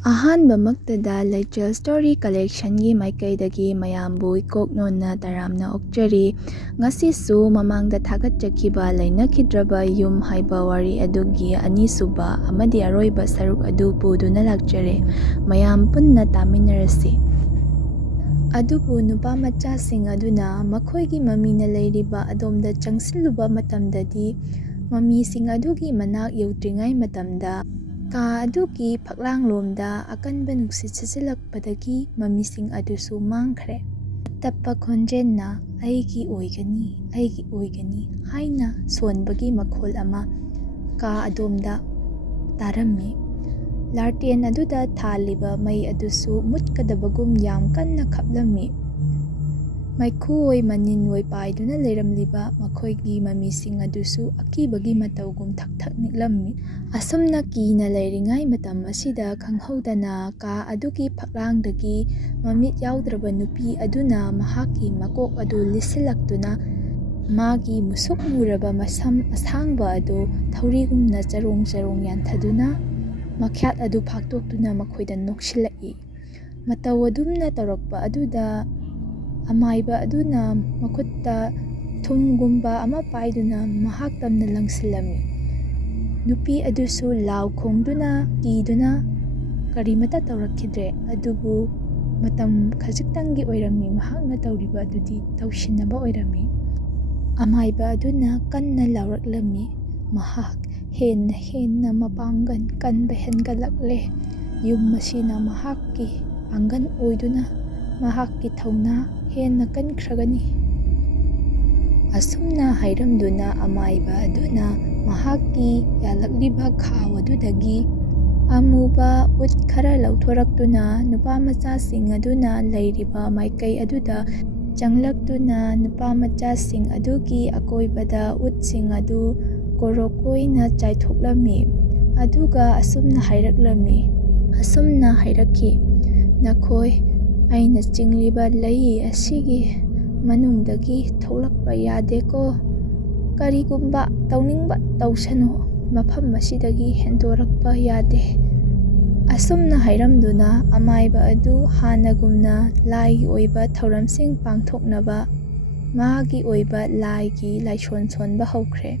ꯑꯍꯥꯟꯕꯃꯛꯇꯗ ꯂꯩꯆꯜ story ꯀꯂꯦꯛꯁꯟꯒꯤ ꯃꯥꯏꯀꯩꯗꯒꯤ ꯃꯌꯥꯝꯕꯨ ꯏꯀꯣꯛꯅꯣꯟꯅ ꯇꯔꯥꯝꯅ ꯑꯣꯛꯆꯔꯤ꯫ ꯉꯁꯤꯁꯨ ꯃꯃꯥꯡꯗ ꯊꯥꯒꯠꯆꯈꯤꯕ ꯂꯩꯅꯈꯤꯗ꯭ꯔꯕ ꯌꯨꯝ ꯍꯥꯏꯕ ꯋꯥꯔꯤ ꯑꯗꯨꯒꯤ ꯑꯅꯤꯁꯨꯕ ꯑꯃꯗꯤ ꯑꯔꯣꯏꯕ ꯁꯔꯨꯛ ꯑꯗꯨ ꯄꯨꯗꯨꯅ ꯂꯥꯛꯆꯔꯦ꯫ ꯃꯌꯥꯝ ꯄꯨꯟꯅ ꯇꯥꯃꯤꯟꯅꯔꯁꯤ꯫ ꯑꯗꯨꯕꯨ ꯅꯨꯄꯥꯃꯆꯥꯁꯤꯡ ꯑꯗꯨꯅ ꯃꯈꯣꯏꯒꯤ ꯃꯃꯤꯅ ꯂꯩꯔꯤꯕ ꯑꯗꯣꯝꯗ ꯆꯪꯁꯤꯜꯂꯨꯕ ꯃꯇꯝꯗꯗꯤ ꯃꯃꯤꯁꯤꯡ ꯑꯗꯨꯒꯤ ꯃꯅꯥꯛ ꯌꯧꯗ꯭ꯔꯤꯉꯩ ꯃꯇꯝꯗ ꯀꯥ ꯑꯗꯨꯒꯤ ꯐꯛꯂꯥꯡꯂꯣꯝꯗ ꯑꯀꯟꯕ ꯅꯨꯡꯁꯤꯠ ꯁꯤꯠꯆꯤꯜꯂꯛꯄꯗꯒꯤ ꯃꯃꯤꯁꯤꯡ ꯑꯗꯨꯁꯨ ꯃꯥꯡꯈ꯭ꯔꯦ꯫ ꯇꯞꯄ ꯈꯣꯟꯖꯦꯜꯅ "ꯑꯩꯒꯤ ꯑꯣꯏꯒꯅꯤ, ꯑꯩꯒꯤ ꯑꯣꯏꯒꯅꯤ" ꯍꯥꯏꯅ ꯁꯣꯟꯕꯒꯤ ꯃꯈꯣꯜ ꯑꯃ ꯀꯥ ꯑꯗꯣꯝꯗ ꯇꯥꯔꯝꯃꯤ꯫ ꯂꯥꯔꯇꯦꯟ ꯑꯗꯨꯗ ꯊꯥꯜꯂꯤꯕ ꯃꯩ ꯑꯗꯨꯁꯨ ꯃꯨꯠꯀꯗꯕꯒꯨꯝ ꯌꯥꯝ ꯀꯟꯅ ꯈꯞꯂꯝꯃꯤ꯫ ꯃꯩꯈꯨꯑꯣꯏ ꯃꯅꯤꯟꯑꯣꯏ ꯄꯥꯏꯗꯨꯅ ꯂꯩꯔꯝꯂꯤꯕ ꯃꯈꯣꯏꯒꯤ ꯃꯃꯤꯁꯤꯡ ꯑꯗꯨꯁꯨ ꯑꯀꯤꯕꯒꯤ ꯃꯇꯧꯒꯨꯝ ꯊꯛ ꯊꯛ ꯅꯤꯛꯂꯝꯃꯤ꯫ ꯑꯁꯨꯝꯅ ꯀꯤꯅ ꯂꯩꯔꯤꯉꯩ ꯃꯇꯝ ꯑꯁꯤꯗ ꯈꯪꯍꯧꯗꯅ ꯀꯥ ꯑꯗꯨꯒꯤ ꯐꯛꯂꯥꯡꯗꯒꯤ ꯃꯃꯤꯠ ꯌꯥꯎꯗ꯭ꯔꯕ ꯅꯨꯄꯤ ꯑꯗꯨꯅ ꯃꯍꯥꯛꯀꯤ ꯃꯀꯣꯛ ꯑꯗꯨ ꯂꯤꯠꯁꯤꯜꯂꯛꯇꯨꯅ ꯃꯥꯒꯤ ꯃꯨꯁꯨꯛ ꯃꯨꯔꯕ ꯃꯁꯝ ꯑꯁꯥꯡꯕ ꯑꯗꯨ ꯊꯧꯔꯤꯒꯨꯝꯅ ꯆꯔꯣꯡ ꯆꯔꯣꯡ ꯌꯥꯟꯊꯗꯨꯅ ꯃꯈ꯭ꯌꯥꯠ ꯑꯗꯨ ꯐꯥꯛꯇꯣꯛꯇꯨꯅ ꯃꯈꯣꯏꯗ ꯅꯣꯛꯁꯤꯜꯂꯛꯏ꯫ ꯃꯇꯧ ꯑꯗꯨꯝꯅ ꯇꯧꯔꯛꯄ ꯑꯗꯨꯗ ꯑꯃꯥꯏꯕ ꯑꯗꯨꯅ ꯃꯈꯨꯠꯇ ꯊꯨꯝꯒꯨꯝꯕ ꯑꯃ ꯄꯥꯏꯗꯨꯅ ꯃꯍꯥꯛ ꯇꯝꯅ ꯂꯪꯁꯤꯜꯂꯝꯃꯤ꯫ ꯅꯨꯄꯤ ꯑꯗꯨꯁꯨ ꯂꯥꯎ ꯈꯣꯡꯗꯨꯅ ꯀꯤꯗꯨꯅ ꯀꯔꯤꯃꯇ ꯇꯧꯔꯛꯈꯤꯗ꯭ꯔꯦ꯫ ꯑꯗꯨꯕꯨ ꯃꯇꯝ ꯈꯖꯤꯛꯇꯪꯒꯤ ꯑꯣꯏꯔꯝꯃꯤ ꯃꯍꯥꯛꯅ ꯇꯧꯔꯤꯕ ꯑꯗꯨꯗꯤ ꯇꯧꯁꯤꯟꯅꯕ ꯑꯣꯏꯔꯝꯃꯤ꯫ ꯑꯃꯥꯏꯕ ꯑꯗꯨꯅ ꯀꯟꯅ ꯂꯥꯎꯔꯛꯂꯝꯃꯤ꯫ ꯃꯍꯥꯛ ꯍꯦꯟꯅ ꯍꯦꯟꯅ ꯃꯄꯥꯡꯒꯜ ꯀꯟꯕ ꯍꯦꯟꯒꯠꯂꯛꯂꯦ꯫ ꯌꯨꯝ ꯑꯁꯤꯅ ꯃꯍꯥꯛꯀꯤ ꯄꯥꯡꯒꯜ ꯑꯣꯏꯗꯨꯅ ꯃꯍꯥꯛꯀꯤ ꯊꯧꯅ ꯍꯦꯟꯅ ꯀꯟꯈ꯭ꯔꯒꯅꯤ꯫ ꯑꯁꯨꯝꯅ ꯍꯥꯏꯔꯝꯗꯨꯅ ꯑꯃꯥꯏꯕ ꯑꯗꯨꯅ ꯃꯍꯥꯛꯀꯤ ꯌꯥꯜꯂꯛꯂꯤꯕ ꯈꯥꯎ ꯑꯗꯨꯗꯒꯤ ꯑꯃꯨꯕ ꯎꯠ ꯈꯔ ꯂꯧꯊꯣꯔꯛꯇꯨꯅ ꯅꯨꯄꯥꯃꯆꯥꯁꯤꯡ ꯑꯗꯨꯅ ꯂꯩꯔꯤꯕ ꯃꯥꯏꯀꯩ ꯑꯗꯨꯗ ꯆꯪꯂꯛꯇꯨꯅ ꯅꯨꯄꯥꯃꯆꯥꯁꯤꯡ ꯑꯗꯨꯒꯤ ꯑꯀꯣꯏꯕꯗ ꯎꯠꯁꯤꯡ ꯑꯗꯨ ꯀꯣꯔꯣꯀꯣꯏꯅ ꯆꯥꯏꯊꯣꯛꯂꯝꯃꯤ꯫ ꯑꯗꯨꯒ ꯑꯁꯨꯝꯅ ꯍꯥꯏꯔꯛꯂꯝꯃꯤ꯫ ꯑꯁꯨꯝꯅ ꯍꯥꯏꯔꯛꯈꯤ, "ꯅꯈꯣꯏ ꯑꯩꯅ ꯆꯤꯡꯂꯤꯕ ꯂꯩ ꯑꯁꯤꯒꯤ ꯃꯅꯨꯡꯗꯒꯤ ꯊꯣꯛꯂꯛꯄ ꯌꯥꯗꯦꯀꯣ꯫ ꯀꯔꯤꯒꯨꯝꯕ ꯇꯧꯅꯤꯡꯕ ꯇꯧꯁꯅꯨ, ꯃꯐꯝ ꯑꯁꯤꯗꯒꯤ ꯍꯦꯟꯗꯣꯔꯛꯄ ꯌꯥꯗꯦ"꯫ ꯑꯁꯨꯝꯅ ꯍꯥꯏꯔꯝꯗꯨꯅ ꯑꯃꯥꯏꯕ ꯑꯗꯨ ꯍꯥꯟꯅꯒꯨꯝꯅ ꯂꯥꯏꯒꯤ ꯑꯣꯏꯕ ꯊꯧꯔꯝꯁꯤꯡ ꯄꯥꯡꯊꯣꯛꯅꯕ ꯃꯥꯒꯤ ꯑꯣꯏꯕ ꯂꯥꯏꯒꯤ ꯂꯥꯏꯁꯣꯟ ꯁꯣꯟꯕ ꯍꯧꯈ꯭ꯔꯦ꯫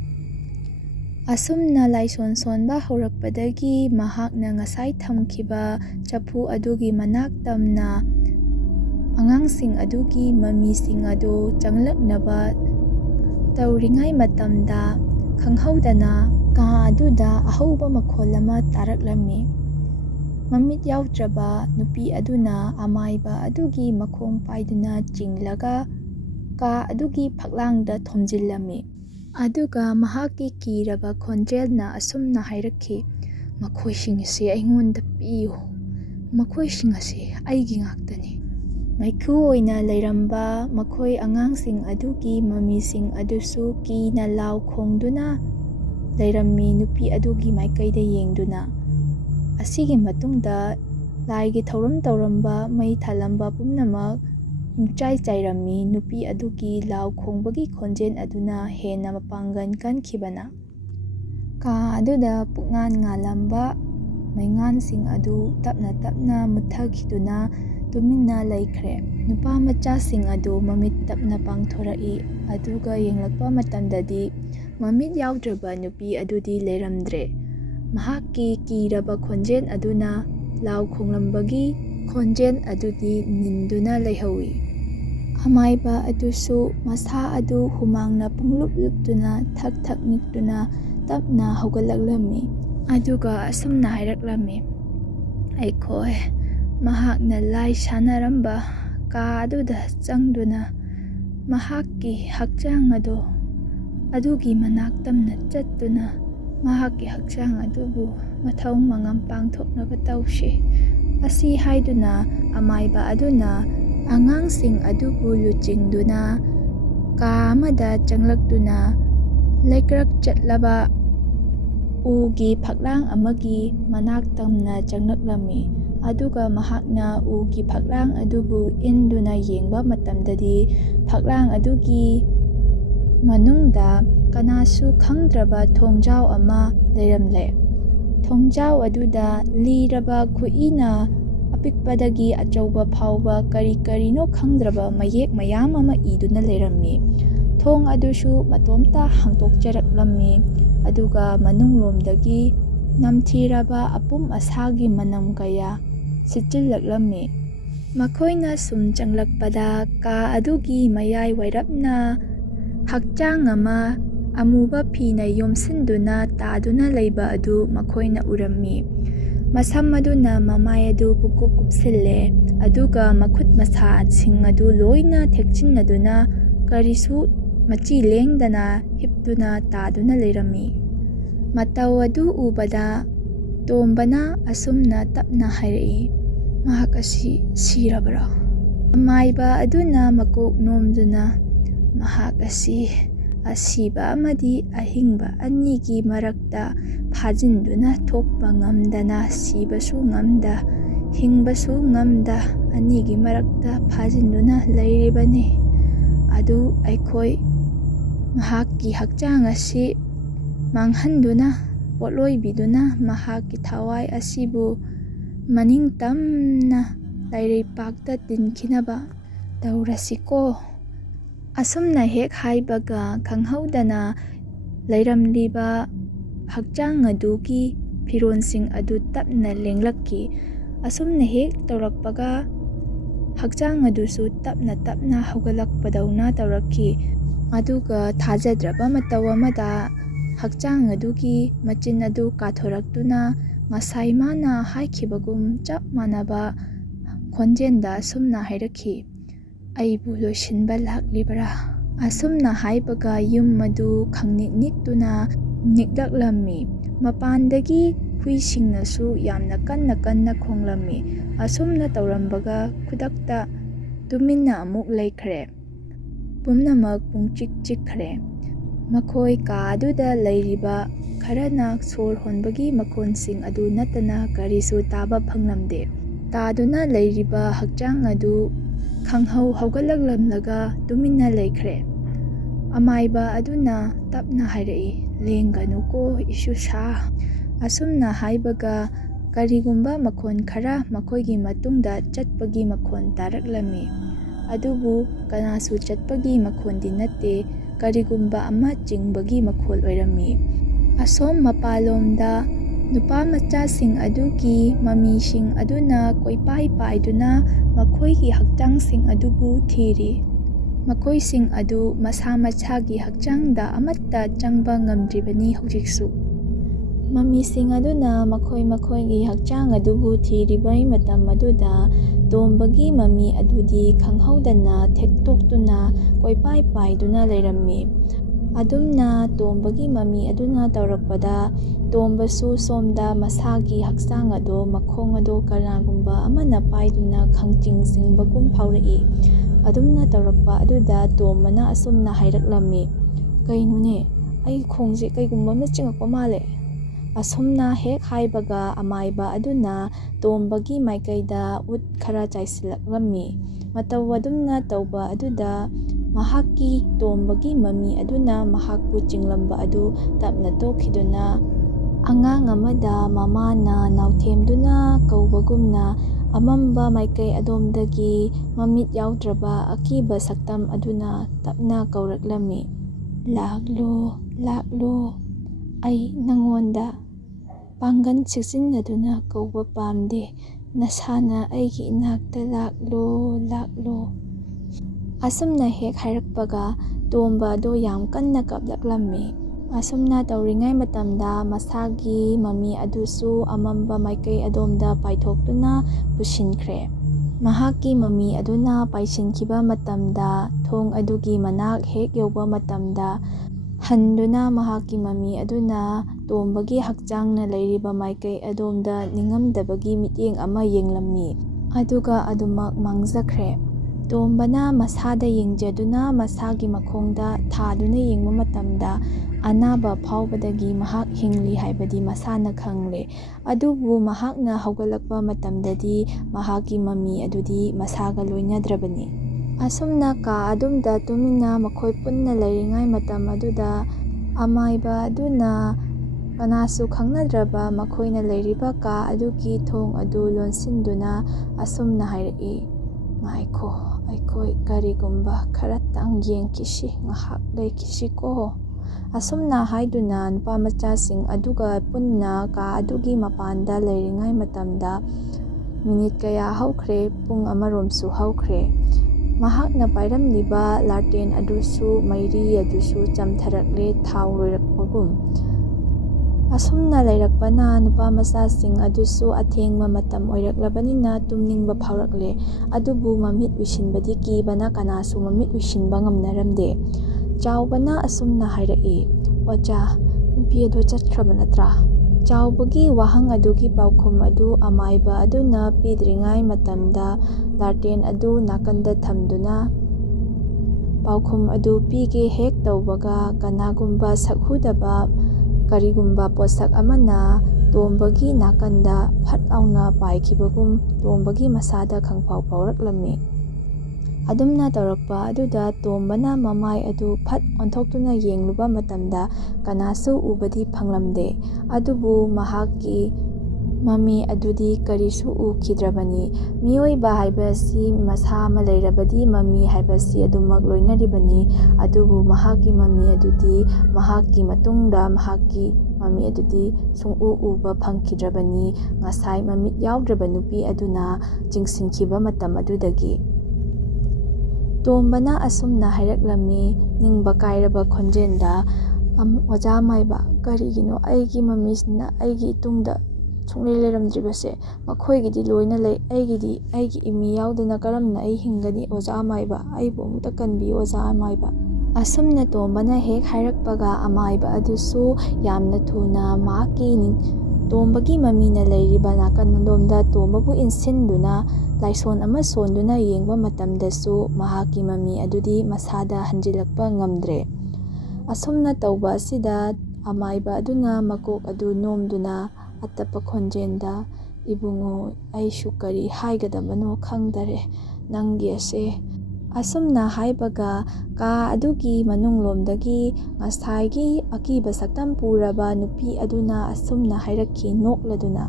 ꯑꯁꯨꯝꯅ ꯂꯥꯏꯁꯣꯟ ꯁꯣꯟꯕ ꯍꯧꯔꯛꯄꯗꯒꯤ ꯃꯍꯥꯛꯅ ꯉꯁꯥꯏ ꯊꯝꯈꯤꯕ ꯆꯐꯨ ꯑꯗꯨꯒꯤ ꯃꯅꯥꯛ ꯇꯝꯅ ꯑꯉꯥꯡꯁꯤꯡ ꯑꯗꯨꯒꯤ ꯃꯃꯤꯁꯤꯡ ꯑꯗꯨ ꯆꯪꯂꯛꯅꯕ ꯇꯧꯔꯤꯉꯩ ꯃꯇꯝꯗ ꯈꯪꯍꯧꯗꯅ ꯀꯥ ꯑꯗꯨꯗ ꯑꯍꯧꯕ ꯃꯈꯣꯜ ꯑꯃ ꯇꯥꯔꯛꯂꯝꯃꯤ꯫ ꯃꯃꯤꯠ ꯌꯥꯎꯗ꯭ꯔꯕ ꯅꯨꯄꯤ ꯑꯗꯨꯅ ꯑꯃꯥꯏꯕ ꯑꯗꯨꯒꯤ ꯃꯈꯣꯡ ꯄꯥꯏꯗꯨꯅ ꯆꯤꯡꯂꯒ ꯀꯥ ꯑꯗꯨꯒꯤ ꯐꯛꯂꯥꯡꯗ ꯊꯣꯝꯖꯤꯜꯂꯝꯃꯤ꯫ ꯑꯗꯨꯒ ꯃꯍꯥꯛꯀꯤ ꯀꯤꯔꯕ ꯈꯣꯟꯖꯦꯜꯅ ꯑꯁꯨꯝꯅ ꯍꯥꯏꯔꯛꯈꯤ, "ꯃꯈꯣꯏꯁꯤꯡ ꯑꯁꯤ ꯑꯩꯉꯣꯟꯗ ꯄꯤꯌꯨ, ꯃꯈꯣꯏꯁꯤꯡ ꯑꯁꯤ ꯑꯩꯒꯤ ꯉꯥꯛꯇꯅꯤ"꯫ ꯃꯩꯈꯨ ꯑꯣꯏꯅ ꯂꯩꯔꯝꯕ ꯃꯈꯣꯏ ꯑꯉꯥꯡꯁꯤꯡ ꯑꯗꯨꯒꯤ ꯃꯃꯤꯁꯤꯡ ꯑꯗꯨꯁꯨ ꯀꯤꯅ ꯂꯥꯎ ꯈꯣꯡꯗꯨꯅ ꯂꯩꯔꯝꯃꯤ ꯅꯨꯄꯤ ꯑꯗꯨꯒꯤ ꯃꯥꯏꯀꯩꯗ ꯌꯦꯡꯗꯨꯅ꯫ ꯑꯁꯤꯒꯤ ꯃꯇꯨꯡꯗ ꯂꯥꯏꯒꯤ ꯊꯧꯔꯝ ꯇꯧꯔꯝꯕ ꯃꯩ ꯊꯥꯜꯂꯝꯕ ꯄꯨꯝꯅꯃꯛ ꯄꯨꯡꯆꯥꯏ ꯆꯥꯏꯔꯝꯃꯤ꯫ ꯅꯨꯄꯤ ꯑꯗꯨꯒꯤ ꯂꯥꯎ ꯈꯣꯡꯕꯒꯤ ꯈꯣꯟꯖꯦꯜ ꯑꯗꯨꯅ ꯍꯦꯟꯅ ꯃꯄꯥꯡꯒꯜ ꯀꯟꯈꯤꯕꯅ ꯀꯥ ꯑꯗꯨꯗ ꯄꯨꯛꯉꯥꯟ ꯉꯥꯜꯂꯝꯕ ꯃꯩꯉꯥꯟꯁꯤꯡ ꯑꯗꯨ ꯇꯞꯅ ꯇꯞꯅ ꯃꯨꯠꯊꯈꯤꯗꯨꯅ ꯇꯨꯃꯤꯟꯅ ꯂꯩꯈ꯭ꯔꯦ꯫ ꯅꯨꯄꯥꯃꯆꯥꯁꯤꯡ ꯑꯗꯨ ꯃꯃꯤꯠ ꯇꯞꯅ ꯄꯥꯡꯊꯣꯔꯛꯏ꯫ ꯑꯗꯨꯒ ꯌꯦꯡꯂꯛꯄ ꯃꯇꯝꯗꯗꯤ ꯃꯃꯤꯠ ꯌꯥꯎꯗ꯭ꯔꯕ ꯅꯨꯄꯤ ꯑꯗꯨꯗꯤ ꯂꯩꯔꯝꯗ꯭ꯔꯦ꯫ ꯃꯍꯥꯛꯀꯤ ꯀꯤꯔꯕ ꯈꯣꯟꯖꯦꯜ ꯑꯗꯨꯅ ꯂꯥꯎ ꯈꯣꯡꯂꯝꯕꯒꯤ ꯈꯣꯟꯖꯦꯜ ꯑꯗꯨꯗꯤ ꯅꯤꯟꯗꯨꯅ ꯂꯩꯍꯧꯏ꯫ ꯑꯃꯥꯏꯕ ꯑꯗꯨꯁꯨ ꯃꯁꯥ ꯑꯗꯨ ꯍꯨꯃꯥꯡꯅ ꯄꯨꯡꯂꯨꯞ ꯂꯨꯞꯇꯨꯅ ꯊꯛ ꯊꯛ ꯅꯤꯛꯇꯨꯅ ꯇꯞꯅ ꯍꯧꯒꯠꯂꯛꯂꯝꯃꯤ꯫ ꯑꯗꯨꯒ ꯑꯁꯨꯝꯅ ꯍꯥꯏꯔꯛꯂꯝꯃꯤ, "ꯑꯩꯈꯣꯏ ꯃꯍꯥꯛꯅ ꯂꯥꯏ ꯁꯥꯟꯅꯔꯝꯕ ꯀꯥ ꯑꯗꯨꯗ ꯆꯪꯗꯨꯅ ꯃꯍꯥꯛꯀꯤ ꯍꯛꯆꯥꯡ ꯑꯗꯨꯒꯤ ꯃꯅꯥꯛ ꯇꯝꯅ ꯆꯠꯇꯨꯅ ꯃꯍꯥꯛꯀꯤ ꯍꯛꯆꯥꯡ ꯑꯗꯨꯕꯨ ꯃꯊꯧ ꯃꯉꯝ ꯄꯥꯡꯊꯣꯛꯅꯕ ꯇꯧꯁꯤ"꯫ ꯑꯁꯤ ꯍꯥꯏꯗꯨꯅ ꯑꯃꯥꯏꯕ ꯑꯗꯨꯅ ꯑꯉꯥꯡꯁꯤꯡ ꯑꯗꯨꯕꯨ ꯂꯨꯆꯤꯡꯗꯨꯅ ꯀꯥ ꯑꯃꯗ ꯆꯪꯂꯛꯇꯨꯅ ꯂꯩꯀ꯭ꯔꯛ ꯆꯠꯂꯕ ꯎꯒꯤ ꯐꯛꯂꯥꯡ ꯑꯃꯒꯤ ꯃꯅꯥꯛ ꯇꯝꯅ ꯆꯪꯂꯛꯂꯝꯃꯤ꯫ ꯑꯗꯨꯒ ꯃꯍꯥꯛꯅ ꯎꯒꯤ ꯐꯛꯂꯥꯡ ꯑꯗꯨꯕꯨ ꯏꯟꯗꯨꯅ ꯌꯦꯡꯕ ꯃꯇꯝꯗꯗꯤ ꯐꯛꯂꯥꯡ ꯑꯗꯨꯒꯤ ꯃꯅꯨꯡꯗ ꯀꯅꯥꯁꯨ ꯈꯪꯗ꯭ꯔꯕ ꯊꯣꯡꯖꯥꯎ ꯑꯃ ꯂꯩꯔꯝꯂꯦ꯫ ꯊꯣꯡꯖꯥꯎ ꯑꯗꯨꯗ ꯂꯤꯔꯕ ꯈꯨꯏꯅ ꯑꯄꯤꯛꯄꯗꯒꯤ ꯑꯆꯧꯕ ꯐꯥꯎꯕ ꯀꯔꯤ ꯀꯔꯤꯅꯣ ꯈꯪꯗ꯭ꯔꯕ ꯃꯌꯦꯛ ꯃꯌꯥꯝ ꯑꯃ ꯏꯗꯨꯅ ꯂꯩꯔꯝꯃꯤ꯫ ꯊꯣꯡ ꯑꯗꯨꯁꯨ ꯃꯇꯣꯝꯇ ꯍꯥꯡꯗꯣꯛꯆꯔꯛꯂꯝꯃꯤ, ꯑꯗꯨꯒ ꯃꯅꯨꯡꯂꯣꯝꯗꯒꯤ ꯅꯝꯊꯤꯔꯕ ꯑꯄꯨꯝ ꯑꯁꯥꯒꯤ ꯃꯅꯝ ꯀꯌꯥ ꯁꯤꯠꯆꯤꯜꯂꯛꯂꯝꯃꯤ꯫ ꯃꯈꯣꯏꯅ ꯁꯨꯝ ꯆꯪꯂꯛꯄꯗ ꯀꯥ ꯑꯗꯨꯒꯤ ꯃꯌꯥꯏ ꯋꯥꯏꯔꯞꯅ ꯍꯛꯆꯥꯡ ꯑꯃ ꯑꯃꯨꯕ ꯐꯤꯅ ꯌꯣꯝꯁꯤꯟꯗꯨꯅ ꯇꯥꯗꯨꯅ ꯂꯩꯕ ꯑꯗꯨ ꯃꯈꯣꯏꯅ ꯎꯔꯝꯃꯤ꯫ ꯃꯁꯝ ꯑꯗꯨꯅ ꯃꯃꯥꯏ ꯑꯗꯨ ꯄꯨꯡꯀꯨꯞ ꯀꯨꯞꯁꯤꯜꯂꯦ, ꯑꯗꯨꯒ ꯃꯈꯨꯠ ꯃꯁꯥꯁꯤꯡ ꯑꯗꯨ ꯂꯣꯏꯅ ꯊꯦꯛꯆꯤꯟꯅꯗꯨꯅ ꯀꯔꯤꯁꯨ ꯃꯆꯤ ꯂꯦꯡꯗꯅ ꯍꯤꯞꯇꯨꯅ ꯇꯥꯗꯨꯅ ꯂꯩꯔꯝꯃꯤ꯫ ꯃꯇꯧ ꯑꯗꯨ ꯎꯕꯗ ꯇꯣꯝꯕꯅ ꯑꯁꯨꯝꯅ ꯇꯞꯅ ꯍꯥꯏꯔꯛꯏ, "ꯃꯍꯥꯛ ꯑꯁꯤ ꯁꯤꯔꯕꯔꯥ?" ꯑꯃꯥꯏꯕ ꯑꯗꯨꯅ ꯃꯀꯣꯛ ꯅꯣꯝꯗꯨꯅ, "ꯃꯍꯥꯛ ꯑꯁꯤ ꯑꯁꯤꯕ ꯑꯃꯗꯤ ꯑꯍꯤꯡꯕ ꯑꯅꯤꯒꯤ ꯃꯔꯛꯇ ꯐꯥꯖꯤꯟꯗꯨꯅ ꯊꯣꯛꯄ ꯉꯝꯗꯅ ꯁꯤꯕꯁꯨ ꯉꯝꯗ, ꯍꯤꯡꯕꯁꯨ ꯉꯝꯗ ꯑꯅꯤꯒꯤ ꯃꯔꯛꯇ ꯐꯥꯖꯤꯟꯗꯨꯅ ꯂꯩꯔꯤꯕꯅꯤ꯫ ꯑꯗꯨ ꯑꯩꯈꯣꯏ ꯃꯍꯥꯛꯀꯤ ꯍꯛꯆꯥꯡ ꯑꯁꯤ ꯃꯥꯡꯍꯟꯗꯨꯅ, ꯄꯣꯠꯂꯣꯏꯕꯤꯗꯨꯅ ꯃꯍꯥꯛꯀꯤ ꯊꯋꯥꯏ ꯑꯁꯤꯕꯨ ꯃꯅꯤꯡꯇꯝꯅ ꯂꯩꯄꯥꯛꯇ ꯇꯤꯟꯈꯤꯅꯕ ꯇꯧꯔꯁꯤꯀꯣ?" ꯑꯁꯨꯝꯅ ꯍꯦꯛ ꯍꯥꯏꯕꯒ ꯈꯪꯍꯧꯗꯅ ꯂꯩꯔꯝꯂꯤꯕ ꯍꯛꯆꯥꯡ ꯑꯗꯨꯒꯤ ꯐꯤꯔꯣꯜꯁꯤꯡ ꯑꯗꯨ ꯇꯞꯅ ꯂꯦꯡꯂꯛꯈꯤ꯫ ꯑꯁꯨꯝꯅ ꯍꯦꯛ ꯇꯧꯔꯛꯄꯒ ꯍꯛꯆꯥꯡ ꯑꯗꯨꯁꯨ ꯇꯞꯅ ꯇꯞꯅ ꯍꯧꯒꯠꯂꯛꯄꯗꯧꯅ ꯇꯧꯔꯛꯈꯤ, ꯑꯗꯨꯒ ꯊꯥꯖꯗ꯭ꯔꯕ ꯃꯇꯧ ꯑꯃꯗ ꯍꯛꯆꯥꯡ ꯑꯗꯨꯒꯤ ꯃꯆꯤꯟ ꯑꯗꯨ ꯀꯥꯊꯣꯔꯛꯇꯨꯅ ꯉꯁꯥꯏ ꯃꯥꯅ ꯍꯥꯏꯈꯤꯕꯒꯨꯝ ꯆꯞ ꯃꯥꯟꯅꯕ ꯈꯣꯟꯖꯦꯜꯗ ꯑꯁꯨꯝꯅ ꯍꯥꯏꯔꯛꯈꯤ, "ꯑꯩꯕꯨ ꯂꯣꯏꯁꯤꯟꯕ ꯂꯥꯛꯂꯤꯕꯔꯥ?" ꯑꯁꯨꯝꯅ ꯍꯥꯏꯕꯒ ꯌꯨꯝ ꯑꯗꯨ ꯈꯪꯅꯤꯛ ꯅꯤꯛꯇꯨꯅ ꯅꯤꯛꯂꯛꯂꯝꯃꯤ꯫ ꯃꯄꯥꯟꯗꯒꯤ ꯍꯨꯏꯁꯤꯡꯅꯁꯨ ꯌꯥꯝꯅ ꯀꯟꯅ ꯀꯟꯅ ꯈꯣꯡꯂꯝꯃꯤ꯫ ꯑꯁꯨꯝꯅ ꯇꯧꯔꯝꯕꯒ ꯈꯨꯗꯛꯇ ꯇꯨꯃꯤꯟꯅ ꯑꯃꯨꯛ ꯂꯩꯈ꯭ꯔꯦ꯫ ꯄꯨꯝꯅꯃꯛ ꯄꯨꯡꯆꯤꯛ ꯆꯤꯛꯈ꯭ꯔꯦ꯫ ꯃꯈꯣꯏ ꯀꯥ ꯑꯗꯨꯗ ꯂꯩꯔꯤꯕ ꯈꯔꯅ ꯁꯣꯔ ꯍꯣꯟꯕꯒꯤ ꯃꯈꯣꯟꯁꯤꯡ ꯑꯗꯨ ꯅꯠꯇꯅ ꯀꯔꯤꯁꯨ ꯇꯥꯕ ꯐꯪꯂꯝꯗꯦ꯫ ꯇꯥꯗꯨꯅ ꯂꯩꯔꯤꯕ ꯍꯛꯆꯥꯡ ꯑꯗꯨ ꯈꯪꯍꯧ ꯍꯧꯒꯠꯂꯛꯂꯝꯂꯒ ꯇꯨꯃꯤꯟꯅ ꯂꯩꯈ꯭ꯔꯦ꯫ ꯑꯃꯥꯏꯕ ꯑꯗꯨꯅ ꯇꯞꯅ ꯍꯥꯏꯔꯛꯏ, "ꯂꯦꯡꯒꯅꯨꯀꯣ ꯏꯁꯨꯁꯥ." ꯑꯁꯨꯝꯅ ꯍꯥꯏꯕꯒ ꯀꯔꯤꯒꯨꯝꯕ ꯃꯈꯣꯟ ꯈꯔ ꯃꯈꯣꯏꯒꯤ ꯃꯇꯨꯡꯗ ꯆꯠꯄꯒꯤ ꯃꯈꯣꯟ ꯇꯥꯔꯛꯂꯝꯃꯤ꯫ ꯑꯗꯨꯕꯨ ꯀꯅꯥꯁꯨ ꯆꯠꯄꯒꯤ ꯃꯈꯣꯟꯗꯤ ꯅꯠꯇꯦ, ꯀꯔꯤꯒꯨꯝꯕ ꯑꯃ ꯆꯤꯡꯕꯒꯤ ꯃꯈꯣꯜ ꯑꯣꯏꯔꯝꯃꯤ꯫ ꯑꯁꯣꯝ ꯃꯄꯥꯟꯂꯣꯝꯗ ꯅꯨꯄꯥꯃꯆꯥꯁꯤꯡ ꯑꯗꯨꯒꯤ ꯃꯃꯤꯁꯤꯡ ꯑꯗꯨꯅ ꯀꯣꯏꯄꯥꯏ ꯄꯥꯏꯗꯨꯅ ꯃꯈꯣꯏꯒꯤ ꯍꯛꯆꯥꯡꯁꯤꯡ ꯑꯗꯨꯕꯨ ꯊꯤꯔꯤ꯫ ꯃꯈꯣꯏꯁꯤꯡ ꯑꯗꯨ ꯃꯁꯥ ꯃꯁꯥꯒꯤ ꯍꯛꯆꯥꯡꯗ ꯑꯃꯠꯇ ꯆꯪꯕ ꯉꯝꯗ꯭ꯔꯤꯕꯅꯤ ꯍꯧꯖꯤꯛꯁꯨ꯫ ꯃꯃꯤꯁꯤꯡ ꯑꯗꯨꯅ ꯃꯈꯣꯏ ꯃꯈꯣꯏꯒꯤ ꯍꯛꯆꯥꯡ ꯑꯗꯨꯕꯨ ꯊꯤꯔꯤꯕꯩ ꯃꯇꯝ ꯑꯗꯨꯗ ꯇꯣꯝꯕꯒꯤ ꯃꯃꯤ ꯑꯗꯨꯗꯤ ꯈꯪꯍꯧꯗꯅ ꯊꯦꯛꯇꯣꯛꯇꯨꯅ ꯀꯣꯏꯄꯥꯏ ꯄꯥꯏꯗꯨꯅ ꯂꯩꯔꯝꯃꯤ꯫ ꯑꯗꯨꯝꯅ ꯇꯣꯝꯕꯒꯤ ꯃꯃꯤ ꯑꯗꯨꯅ ꯇꯧꯔꯛꯄꯗ ꯇꯣꯝꯕꯁꯨ ꯁꯣꯝꯗ ꯃꯁꯥꯒꯤ ꯍꯛꯆꯥꯡ ꯑꯗꯣ, ꯃꯈꯣꯡ ꯑꯗꯣ ꯀꯅꯥꯒꯨꯝꯕ ꯑꯃꯅ ꯄꯥꯏꯗꯨꯅ ꯈꯪꯆꯤꯡ ꯆꯤꯡꯕꯒꯨꯝ ꯐꯥꯎꯔꯛꯏ꯫ ꯑꯗꯨꯝꯅ ꯇꯧꯔꯛꯄ ꯑꯗꯨꯗ ꯇꯣꯝꯕꯅ ꯑꯁꯨꯝꯅ ꯍꯥꯏꯔꯛꯂꯝꯃꯤ, "ꯀꯩꯅꯣꯅꯦ, ꯑꯩ ꯈꯣꯡꯁꯦ ꯀꯩꯒꯨꯝꯕ ꯑꯃꯅ ꯆꯤꯡꯉꯛꯄ ꯃꯥꯜꯂꯦ." ꯑꯁꯨꯝꯅ ꯍꯦꯛ ꯍꯥꯏꯕꯒ ꯑꯃꯥꯏꯕ ꯑꯗꯨꯅ ꯇꯣꯝꯕꯒꯤ ꯃꯥꯏꯀꯩꯗ ꯎꯠ ꯈꯔ ꯆꯥꯏꯁꯤꯜꯂꯛꯂꯝꯃꯤ꯫ ꯃꯇꯧ ꯑꯗꯨꯝꯅ ꯇꯧꯕ ꯑꯗꯨꯗ ꯃꯍꯥꯛꯀꯤ ꯇꯣꯝꯕꯒꯤ ꯃꯃꯤ ꯑꯗꯨꯅ ꯃꯍꯥꯛꯄꯨ ꯆꯤꯡꯂꯝꯕ ꯑꯗꯨ ꯇꯞꯅ ꯇꯣꯛꯈꯤꯗꯨꯅ ꯑꯉꯥꯡ ꯑꯃꯗ ꯃꯃꯥꯅ ꯅꯥꯎꯊꯦꯝꯗꯨꯅ ꯀꯧꯕꯒꯨꯝꯅ ꯑꯃꯝꯕ ꯃꯥꯏꯀꯩ ꯑꯗꯣꯝꯗꯒꯤ ꯃꯃꯤꯠ ꯌꯥꯎꯗ꯭ꯔꯕ ꯑꯀꯤꯕ ꯁꯛꯇꯝ ꯑꯗꯨꯅ ꯇꯞꯅ ꯀꯧꯔꯛꯂꯝꯃꯤ, "ꯂꯥꯛꯂꯣ, ꯂꯥꯛꯂꯣ, ꯑꯩ ꯅꯉꯣꯟꯗ ꯄꯥꯡꯒꯜ ꯁꯤꯖꯤꯟꯅꯗꯨꯅ ꯀꯧꯕ ꯄꯥꯝꯗꯦ, ꯅꯁꯥꯅ ꯑꯩꯒꯤ ꯏꯅꯥꯛꯇ ꯂꯥꯛꯂꯣ, ꯂꯥꯛꯂꯣ." ꯑꯁꯨꯝꯅ ꯍꯦꯛ ꯍꯥꯏꯔꯛꯄꯒ ꯇꯣꯝꯕ ꯑꯗꯨ ꯌꯥꯝ ꯀꯟꯅ ꯀꯞꯂꯛꯂꯝꯃꯤ꯫ ꯑꯁꯨꯝꯅ ꯇꯧꯔꯤꯉꯩ ꯃꯇꯝꯗ ꯃꯁꯥꯒꯤ ꯃꯃꯤ ꯑꯗꯨꯁꯨ ꯑꯃꯝꯕ ꯃꯥꯏꯀꯩ ꯑꯗꯣꯝꯗ ꯄꯥꯏꯊꯣꯛꯇꯨꯅ ꯄꯨꯁꯤꯟꯈ꯭ꯔꯦ꯫ ꯃꯍꯥꯛꯀꯤ ꯃꯃꯤ ꯑꯗꯨꯅ ꯄꯥꯏꯁꯤꯟꯈꯤꯕ ꯃꯇꯝꯗ ꯊꯣꯡ ꯑꯗꯨꯒꯤ ꯃꯅꯥꯛ ꯍꯦꯛ ꯌꯧꯕ ꯃꯇꯝꯗ ꯍꯟꯗꯨꯅ ꯃꯍꯥꯛꯀꯤ ꯃꯃꯤ ꯑꯗꯨꯅ ꯇꯣꯝꯕꯒꯤ ꯍꯛꯆꯥꯡꯅ ꯂꯩꯔꯤꯕ ꯃꯥꯏꯀꯩ ꯑꯗꯣꯝꯗ ꯅꯤꯡꯉꯝꯗꯕꯒꯤ ꯃꯤꯠꯌꯦꯡ ꯑꯃ ꯌꯦꯡꯂꯝꯃꯤ, ꯑꯗꯨꯒ ꯑꯗꯨꯃꯛ ꯃꯥꯡꯖꯈ꯭ꯔꯦ꯫ ꯇꯣꯝꯕꯅ ꯃꯁꯥꯗ ꯌꯦꯡꯖꯗꯨꯅ ꯃꯁꯥꯒꯤ ꯃꯈꯣꯡꯗ ꯊꯥꯗꯨꯅ ꯌꯦꯡꯕ ꯃꯇꯝꯗ ꯑꯅꯥꯕ ꯐꯥꯎꯕꯗꯒꯤ ꯃꯍꯥꯛ ꯍꯤꯡꯂꯤ ꯍꯥꯏꯕꯗꯤ ꯃꯁꯥꯅ ꯈꯪꯂꯦ꯫ ꯑꯗꯨꯕꯨ ꯃꯍꯥꯛꯅ ꯍꯧꯒꯠꯂꯛꯄ ꯃꯇꯝꯗꯗꯤ ꯃꯍꯥꯛꯀꯤ ꯃꯃꯤ ꯑꯗꯨꯗꯤ ꯃꯁꯥꯒ ꯂꯣꯏꯅꯗ꯭ꯔꯕꯅꯤ꯫ ꯑꯁꯨꯝꯅ ꯀꯥ ꯑꯗꯨꯝꯗ ꯇꯨꯃꯤꯟꯅ ꯃꯈꯣꯏ ꯄꯨꯟꯅ ꯂꯩꯔꯤꯉꯩ ꯃꯇꯝ ꯑꯗꯨꯗ ꯑꯃꯥꯏꯕ ꯑꯗꯨꯅ ꯀꯅꯥꯁꯨ ꯈꯪꯅꯗ꯭ꯔꯕ ꯃꯈꯣꯏꯅ ꯂꯩꯔꯤꯕ ꯀꯥ ꯑꯗꯨꯒꯤ ꯊꯣꯡ ꯑꯗꯨ ꯂꯣꯟꯁꯤꯟꯗꯨꯅ ꯑꯁꯨꯝꯅ ꯍꯥꯏꯔꯛꯏ, "ꯉꯥꯏꯈꯣ, ꯑꯩꯈꯣꯏ ꯀꯔꯤꯒꯨꯝꯕ ꯈꯔꯇꯪ ꯌꯦꯡꯈꯤꯁꯤ, ꯉꯥꯏꯍꯥꯛ ꯂꯩꯈꯤꯁꯤꯀꯣ"꯫ ꯑꯁꯨꯝꯅ ꯍꯥꯏꯗꯨꯅ ꯅꯨꯄꯥꯃꯆꯥꯁꯤꯡ ꯑꯗꯨꯒ ꯄꯨꯟꯅ ꯀꯥ ꯑꯗꯨꯒꯤ ꯃꯄꯥꯟꯗ ꯂꯩꯔꯤꯉꯩ ꯃꯇꯝꯗ ꯃꯤꯅꯤꯠ ꯀꯌꯥ ꯍꯧꯈ꯭ꯔꯦ, ꯄꯨꯡ ꯑꯃꯔꯣꯝꯁꯨ ꯍꯧꯈ꯭ꯔꯦ꯫ ꯃꯍꯥꯛꯅ ꯄꯥꯏꯔꯝꯂꯤꯕ ꯂꯥꯇꯦꯟ ꯑꯗꯨꯁꯨ ꯃꯩꯔꯤ ꯑꯗꯨꯁꯨ ꯆꯝꯊꯔꯛꯂꯦ, ꯊꯥꯎ ꯂꯣꯏꯔꯛꯄꯒꯨꯝ꯫ ꯑꯁꯨꯝꯅ ꯂꯩꯔꯛꯄꯅ ꯅꯨꯄꯥꯃꯆꯥꯁꯤꯡ ꯑꯗꯨꯁꯨ ꯑꯊꯦꯡꯕ ꯃꯇꯝ ꯑꯣꯏꯔꯛꯂꯕꯅꯤꯅ ꯇꯨꯝꯅꯤꯡꯕ ꯐꯥꯎꯔꯛꯂꯦ꯫ ꯑꯗꯨꯕꯨ ꯃꯃꯤꯠ ꯎꯏꯁꯤꯟꯕꯗꯤ ꯀꯤꯕꯅ ꯀꯅꯥꯁꯨ ꯃꯃꯤꯠ ꯎꯏꯁꯤꯟꯕ ꯉꯝꯅꯔꯝꯗꯦ꯫ ꯆꯥꯎꯕꯅ ꯑꯁꯨꯝꯅ ꯍꯥꯏꯔꯛꯏ, "ꯑꯣꯖꯥ, ꯅꯨꯄꯤ ꯑꯗꯨ ꯆꯠꯈ꯭ꯔꯕ ꯅꯠꯇ꯭ꯔꯥ"꯫ ꯆꯥꯎꯕꯒꯤ ꯋꯥꯍꯪ ꯑꯗꯨꯒꯤ ꯄꯥꯎꯈꯨꯝ ꯑꯗꯨ ꯑꯃꯥꯏꯕ ꯑꯗꯨꯅ ꯄꯤꯗ꯭ꯔꯤꯉꯩ ꯃꯇꯝꯗ ꯂꯥꯇꯦꯟ ꯑꯗꯨ ꯅꯥꯀꯟꯗ ꯊꯝꯗꯨꯅ ꯄꯥꯎꯈꯨꯝ ꯑꯗꯨ ꯄꯤꯒꯦ ꯍꯦꯛ ꯇꯧꯕꯒ ꯀꯅꯥꯒꯨꯝꯕ ꯁꯛꯍꯨꯗꯕ ꯀꯔꯤꯒꯨꯝꯕ ꯄꯣꯠꯁꯛ ꯑꯃꯅ ꯇꯣꯝꯕꯒꯤ ꯅꯥꯀꯟꯗ ꯐꯠ ꯂꯥꯎꯅ ꯄꯥꯏꯈꯤꯕꯒꯨꯝ ꯇꯣꯝꯕꯒꯤ ꯃꯁꯥꯗ ꯈꯪꯐꯥꯎ ꯐꯥꯎꯔꯛꯂꯝꯃꯤ꯫ ꯑꯗꯨꯝꯅ ꯇꯧꯔꯛꯄ ꯑꯗꯨꯗ ꯇꯣꯝꯕꯅ ꯃꯃꯥꯏ ꯑꯗꯨ ꯐꯠ ꯑꯣꯟꯊꯣꯛꯇꯨꯅ ꯌꯦꯡꯂꯨꯕ ꯃꯇꯝꯗ ꯀꯅꯥꯁꯨ ꯎꯕꯗꯤ ꯐꯪꯂꯝꯗꯦ꯫ ꯑꯗꯨꯕꯨ ꯃꯍꯥꯛꯀꯤ ꯃꯃꯤ ꯑꯗꯨꯗꯤ ꯀꯔꯤꯁꯨ ꯎꯈꯤꯗ꯭ꯔꯕꯅꯤ꯫ ꯃꯤꯑꯣꯏꯕ ꯍꯥꯏꯕ ꯑꯁꯤ ꯃꯁꯥ ꯑꯃ ꯂꯩꯔꯕꯗꯤ ꯃꯃꯤ ꯍꯥꯏꯕꯁꯤ ꯑꯗꯨꯃꯛ ꯂꯣꯏꯅꯔꯤꯕꯅꯤ꯫ ꯑꯗꯨꯕꯨ ꯃꯍꯥꯛꯀꯤ ꯃꯃꯤ ꯑꯗꯨꯗꯤ ꯃꯍꯥꯛꯀꯤ ꯃꯇꯨꯡꯗ ꯃꯍꯥꯛꯀꯤ ꯃꯃꯤ ꯑꯗꯨꯗꯤ ꯁꯨꯡꯎ ꯎꯕ ꯐꯪꯈꯤꯗ꯭ꯔꯕꯅꯤ ꯉꯁꯥꯏ ꯃꯃꯤꯠ ꯌꯥꯎꯗ꯭ꯔꯕ ꯅꯨꯄꯤ ꯑꯗꯨꯅ ꯆꯤꯡꯁꯤꯟꯈꯤꯕ ꯃꯇꯝ ꯑꯗꯨꯗꯒꯤ꯫ ꯇꯣꯝꯕꯅ ꯑꯁꯨꯝꯅ ꯍꯥꯏꯔꯛꯂꯝꯃꯤ ꯅꯤꯡꯕ ꯀꯥꯏꯔꯕ ꯈꯣꯟꯖꯦꯜꯗ, "ꯑꯣꯖꯥ ꯑꯃꯥꯏꯕ, ꯀꯔꯤꯒꯤꯅꯣ ꯑꯩꯒꯤ ꯃꯃꯤꯁꯤꯅ ꯑꯩꯒꯤ ꯏꯇꯨꯡꯗ ꯁꯨꯡꯂꯩ ꯂꯩꯔꯝꯗ꯭ꯔꯤꯕꯁꯦ? ꯃꯈꯣꯏꯒꯤꯗꯤ ꯂꯣꯏꯅ ꯂꯩ, ꯑꯩꯒꯤꯗꯤ ꯑꯩꯒꯤ ꯏꯃꯤ ꯌꯥꯎꯗꯅ ꯀꯔꯝꯅ ꯑꯩ ꯍꯤꯡꯒꯅꯤ? ꯑꯣꯖꯥ ꯑꯃꯥꯏꯕ, ꯑꯩꯕꯨ ꯑꯃꯨꯛꯇ ꯀꯟꯕꯤꯌꯨ ꯑꯣꯖꯥ ꯑꯃꯥꯏꯕ"꯫ ꯑꯁꯨꯝꯅ ꯇꯣꯝꯕꯅ ꯍꯦꯛ ꯍꯥꯏꯔꯛꯄꯒ ꯑꯃꯥꯏꯕ ꯑꯗꯨꯁꯨ ꯌꯥꯝꯅ ꯊꯨꯅ ꯃꯍꯥꯛꯀꯤ ꯇꯣꯝꯕꯒꯤ ꯃꯃꯤꯅ ꯂꯩꯔꯤꯕ ꯅꯥꯀꯟꯂꯣꯝꯗ ꯇꯣꯝꯕꯕꯨ ꯏꯟꯁꯤꯟꯗꯨꯅ ꯂꯥꯏꯁꯣꯟ ꯑꯃ ꯁꯣꯟꯗꯨꯅ ꯌꯦꯡꯕ ꯃꯇꯝꯗꯁꯨ ꯃꯍꯥꯛꯀꯤ ꯃꯃꯤ ꯑꯗꯨꯗꯤ ꯃꯁꯥꯗ ꯍꯟꯖꯤꯜꯂꯛꯄ ꯉꯝꯗ꯭ꯔꯦ꯫ ꯑꯁꯨꯝꯅ ꯇꯧꯕ ꯑꯁꯤꯗ ꯑꯃꯥꯏꯕ ꯑꯗꯨꯅ ꯃꯀꯣꯛ ꯑꯗꯨ ꯅꯣꯝꯗꯨꯅ ꯑꯇꯞꯄ ꯈꯣꯟꯖꯦꯜꯗ, "ꯏꯕꯨꯡꯉꯣ, ꯑꯩꯁꯨ ꯀꯔꯤ ꯍꯥꯏꯒꯗꯕꯅꯣ ꯈꯪꯗꯔꯦ ꯅꯪꯒꯤ ꯑꯁꯦ"꯫ ꯑꯁꯨꯝꯅ ꯍꯥꯏꯕꯒ ꯀꯥ ꯑꯗꯨꯒꯤ ꯃꯅꯨꯡꯂꯣꯝꯗꯒꯤ ꯉꯁꯥꯏꯒꯤ ꯑꯀꯤꯕ ꯁꯛꯇꯝ ꯄꯨꯔꯕ ꯅꯨꯄꯤ ꯑꯗꯨꯅ ꯑꯁꯨꯝꯅ ꯍꯥꯏꯔꯛꯈꯤ ꯅꯣꯛꯂꯗꯨꯅ,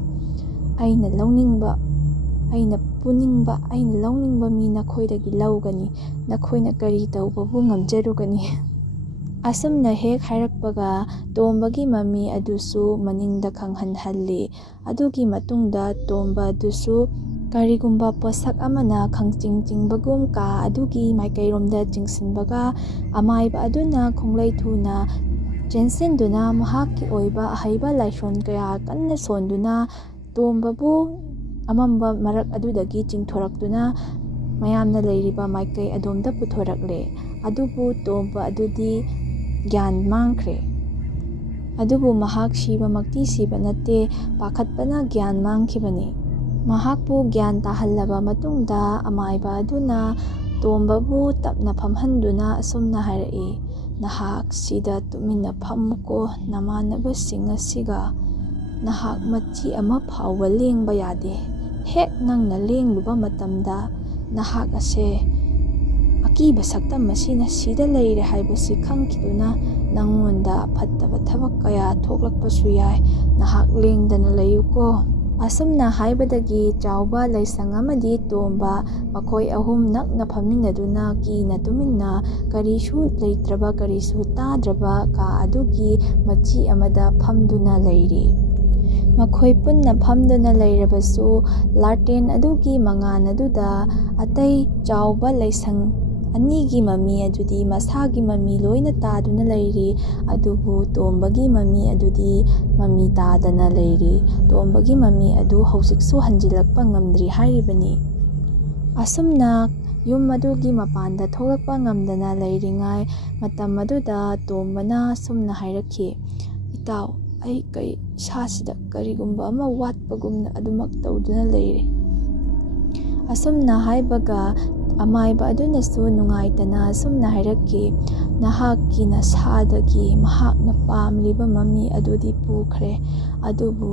"ꯑꯩꯅ ꯂꯧꯅꯤꯡꯕ, ꯑꯩꯅ ꯄꯨꯅꯤꯡꯕ, ꯑꯩꯅ ꯂꯧꯅꯤꯡꯕ ꯃꯤ ꯅꯈꯣꯏꯗꯒꯤ ꯂꯧꯒꯅꯤ, ꯅꯈꯣꯏꯅ ꯀꯔꯤ ꯇꯧꯕꯕꯨ ꯉꯝꯖꯔꯨꯒꯅꯤ"꯫ ꯑꯁꯨꯝꯅ ꯍꯦꯛ ꯍꯥꯏꯔꯛꯄꯒ ꯇꯣꯝꯕꯒꯤ ꯃꯃꯤ ꯑꯗꯨꯁꯨ ꯃꯅꯤꯡꯗ ꯈꯪꯍꯟꯍꯜꯂꯤ꯫ ꯑꯗꯨꯒꯤ ꯃꯇꯨꯡꯗ ꯇꯣꯝꯕ ꯑꯗꯨꯁꯨ ꯀꯔꯤꯒꯨꯝꯕ ꯄꯣꯠꯁꯛ ꯑꯃꯅ ꯈꯪꯆꯤꯡ ꯆꯤꯡꯕꯒꯨꯝ ꯀꯥ ꯑꯗꯨꯒꯤ ꯃꯥꯏꯀꯩꯔꯣꯝꯗ ꯆꯤꯡꯁꯤꯟꯕꯒ ꯑꯃꯥꯏꯕ ꯑꯗꯨꯅ ꯈꯣꯡꯂꯩ ꯊꯨꯅ ꯆꯦꯟꯁꯤꯟꯗꯨꯅ ꯃꯍꯥꯛꯀꯤ ꯑꯣꯏꯕ ꯑꯍꯩꯕ ꯂꯥꯏꯁꯣꯟ ꯀꯌꯥ ꯀꯟꯅ ꯁꯣꯟꯗꯨꯅ ꯇꯣꯝꯕꯕꯨ ꯑꯃꯝꯕ ꯃꯔꯛ ꯑꯗꯨꯗꯒꯤ ꯆꯤꯡꯊꯣꯔꯛꯇꯨꯅ ꯃꯌꯥꯝꯅ ꯂꯩꯔꯤꯕ ꯃꯥꯏꯀꯩ ꯑꯗꯣꯝꯗ ꯄꯨꯊꯣꯔꯛꯂꯦ꯫ ꯑꯗꯨꯕꯨ ꯇꯣꯝꯕ ꯑꯗꯨꯗꯤ ꯒ꯭ꯌꯥꯟ ꯃꯥꯡꯈ꯭ꯔꯦ꯫ ꯑꯗꯨꯕꯨ ꯃꯍꯥꯛ ꯁꯤꯕꯃꯛꯇꯤ ꯁꯤꯕ ꯅꯠꯇꯦ, ꯄꯥꯈꯠꯄꯅ ꯒ꯭ꯌꯥꯟ ꯃꯥꯡꯈꯤꯕꯅꯤ꯫ ꯃꯍꯥꯛꯄꯨ ꯒ꯭ꯌꯥꯟ ꯇꯥꯍꯜꯂꯕ ꯃꯇꯨꯡꯗ ꯑꯃꯥꯏꯕ ꯑꯗꯨꯅ ꯇꯣꯝꯕꯕꯨ ꯇꯞꯅ ꯐꯝꯍꯟꯗꯨꯅ ꯑꯁꯨꯝꯅ ꯍꯥꯏꯔꯛꯏ, "ꯅꯍꯥꯛ ꯁꯤꯗ ꯇꯨꯃꯤꯟꯅ ꯐꯝꯃꯨꯀꯣ ꯅꯃꯥꯟꯅꯕꯁꯤꯡ ꯑꯁꯤꯒ꯫ ꯅꯍꯥꯛ ꯃꯆꯤ ꯑꯃ ꯐꯥꯎꯕ ꯂꯦꯡꯕ ꯌꯥꯗꯦ꯫ ꯍꯦꯛ ꯅꯪꯅ ꯂꯦꯡꯂꯨꯕ ꯃꯇꯝꯗ ꯅꯍꯥꯛ ꯑꯁꯦ ꯑꯀꯤꯕ ꯁꯛꯇꯝ ꯑꯁꯤꯅ ꯁꯤꯗ ꯂꯩꯔꯦ ꯍꯥꯏꯕꯁꯤ ꯈꯪꯈꯤꯗꯨꯅ ꯅꯪꯉꯣꯟꯗ ꯐꯠꯇꯕ ꯊꯕꯛ ꯀꯌꯥ ꯊꯣꯛꯂꯛꯄꯁꯨ ꯌꯥꯏ꯫ ꯅꯍꯥꯛ ꯂꯦꯡꯗꯅ ꯂꯩꯌꯨꯀꯣ"꯫ ꯑꯁꯨꯝꯅ ꯍꯥꯏꯕꯗꯒꯤ ꯆꯥꯎꯕ, ꯂꯩꯁꯪ ꯑꯃꯗꯤ ꯇꯣꯝꯕ ꯃꯈꯣꯏ ꯑꯍꯨꯝ ꯅꯛꯅ ꯐꯝꯃꯤꯟꯅꯗꯨꯅ ꯀꯤꯅ ꯇꯨꯃꯤꯟꯅ ꯀꯔꯤꯁꯨ ꯂꯩꯇ꯭ꯔꯕ, ꯀꯔꯤꯁꯨ ꯇꯥꯗ꯭ꯔꯕ ꯀꯥ ꯑꯗꯨꯒꯤ ꯃꯆꯤ ꯑꯃꯗ ꯐꯝꯗꯨꯅ ꯂꯩꯔꯤ꯫ ꯃꯈꯣꯏ ꯄꯨꯟꯅ ꯐꯝꯗꯨꯅ ꯂꯩꯔꯕꯁꯨ ꯂꯥꯇꯦꯟ ꯑꯗꯨꯒꯤ ꯃꯉꯥꯜ ꯑꯗꯨꯗ ꯑꯇꯩ ꯆꯥꯎꯕ ꯂꯩꯁꯪ ꯑꯅꯤꯒꯤ ꯃꯃꯤ ꯑꯗꯨꯗꯤ ꯃꯁꯥꯒꯤ ꯃꯃꯤ ꯂꯣꯏꯅ ꯇꯥꯗꯨꯅ ꯂꯩꯔꯤ꯫ ꯑꯗꯨꯕꯨ ꯇꯣꯝꯕꯒꯤ ꯃꯃꯤ ꯑꯗꯨꯗꯤ ꯃꯃꯤ ꯇꯥꯗꯅ ꯂꯩꯔꯤ꯫ ꯇꯣꯝꯕꯒꯤ ꯃꯃꯤ ꯑꯗꯨ ꯍꯧꯖꯤꯛꯁꯨ ꯍꯟꯖꯤꯜꯂꯛꯄ ꯉꯝꯗ꯭ꯔꯤ ꯍꯥꯏꯔꯤꯕꯅꯤ꯫ ꯑꯁꯨꯝꯅ ꯌꯨꯝ ꯑꯗꯨꯒꯤ ꯃꯄꯥꯟꯗ ꯊꯣꯛꯂꯛꯄ ꯉꯝꯗꯅ ꯂꯩꯔꯤꯉꯩ ꯃꯇꯝ ꯑꯗꯨꯗ ꯇꯣꯝꯕꯅ ꯁꯨꯝꯅ ꯍꯥꯏꯔꯛꯈꯤ, "ꯏꯇꯥꯎ, ꯑꯩ ꯏꯁꯥꯁꯤꯗ ꯀꯔꯤꯒꯨꯝꯕ ꯑꯃ ꯋꯥꯠꯄꯒꯨꯝꯅ ꯑꯗꯨꯃꯛ ꯇꯧꯗꯨꯅ ꯂꯩꯔꯦ"꯫ ꯑꯁꯨꯝꯅ ꯍꯥꯏꯕꯒ ꯑꯃꯥꯏꯕ ꯑꯗꯨꯅꯁꯨ ꯅꯨꯡꯉꯥꯏꯇꯅ ꯑꯁꯨꯝꯅ ꯍꯥꯏꯔꯛꯈꯤ, "ꯅꯍꯥꯛꯀꯤ ꯅꯁꯥꯗꯒꯤ ꯃꯍꯥꯛꯅ ꯄꯥꯝꯂꯤꯕ ꯃꯃꯤ ꯑꯗꯨꯗꯤ ꯄꯨꯈ꯭ꯔꯦ꯫ ꯑꯗꯨꯕꯨ